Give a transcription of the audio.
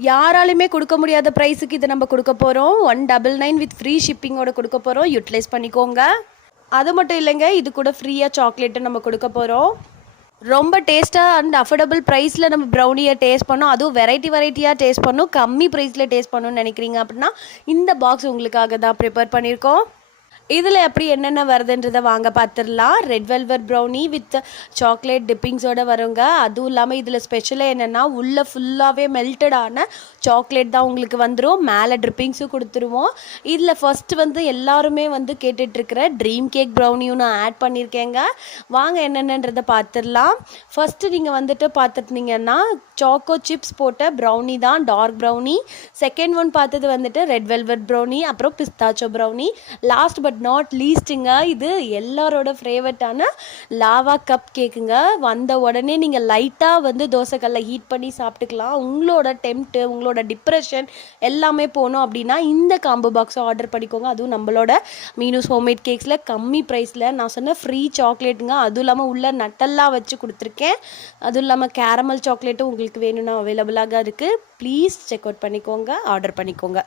யாராலுமே கொடுக்க முடியாத ப்ரைஸுக்கு இதை நம்ம கொடுக்க போகிறோம். 199 வித் ஃப்ரீ ஷிப்பிங்கோட கொடுக்க போகிறோம். யூட்டிலைஸ் பண்ணிக்கோங்க. அது மட்டும் இல்லைங்க, இது கூட ஃப்ரீயாக சாக்லேட்டு நம்ம கொடுக்க போகிறோம். ரொம்ப டேஸ்ட்டாக அண்ட் அஃபோர்டபுள் ப்ரைஸில் நம்ம ப்ரௌனியை டேஸ்ட் பண்ணோம். அதுவும் வெரைட்டியாக டேஸ்ட் பண்ணோம். கம்மி ப்ரைஸில் டேஸ்ட் பண்ணணும்னு நினைக்கிறீங்க அப்படின்னா இந்த பாக்ஸ் உங்களுக்காக தான் ப்ரிப்பேர் பண்ணியிருக்கோம். இதில் எப்படி என்னென்ன வருதுன்றதை வாங்க பார்த்துடலாம். Red velvet brownie with chocolate டிப்பிங்ஸோடு வருங்க. அதுவும் இல்லாமல் இதில் ஸ்பெஷலாக என்னென்னா உள்ளே ஃபுல்லாகவே மெல்டடான சாக்லேட் தான் உங்களுக்கு வந்துடும். மேலே ட்ரிப்பிங்ஸும் கொடுத்துருவோம். இதில் ஃபஸ்ட்டு வந்து எல்லாருமே வந்து கேட்டுட்ருக்கிற ட்ரீம் கேக் ப்ரௌனியும் நான் ஆட் பண்ணியிருக்கேங்க. வாங்க என்னென்னன்றதை பார்த்துடலாம். ஃபஸ்ட்டு நீங்கள் வந்துட்டு பார்த்துட்டிங்கன்னா சாக்கோ சிப்ஸ் போட்ட ப்ரௌனி தான், டார்க் ப்ரௌனி. செகண்ட் ஒன் பார்த்தது வந்துட்டு ரெட் வெல்வெட் ப்ரௌனி, அப்புறம் பிஸ்தாச்சோ ப்ரௌனி. லாஸ்ட் பட் நாட் லீஸ்ட்டுங்க, இது எல்லாரோட ஃபேவரட்டான லாவா கப் கேக்குங்க. வந்த உடனே நீங்கள் லைட்டாக வந்து தோசைக்கல்ல ஹீட் பண்ணி சாப்பிட்டுக்கலாம். உங்களோட டெம்ப்ட்டு, உங்களோட டிப்ரெஷன் எல்லாமே போகணும் அப்படின்னா இந்த காம்போ பாக்ஸை ஆர்டர் பண்ணிக்கோங்க. அதுவும் நம்மளோட மீனூஸ் ஹோம்மேட் கேக்ஸில் கம்மி ப்ரைஸில் நான் சொன்ன ஃப்ரீ சாக்லேட்டுங்க. அதுவும் இல்லாமல் உள்ள நட்டெல்லாம் வச்சு கொடுத்துருக்கேன். அதுவும் இல்லாமல் கேரமல் சாக்லேட்டும் உங்களுக்கு வேணும்னா அவைலபிளாக இருக்குது. ப்ளீஸ் செக் அவுட் பண்ணிக்கோங்க, ஆர்டர் பண்ணிக்கோங்க.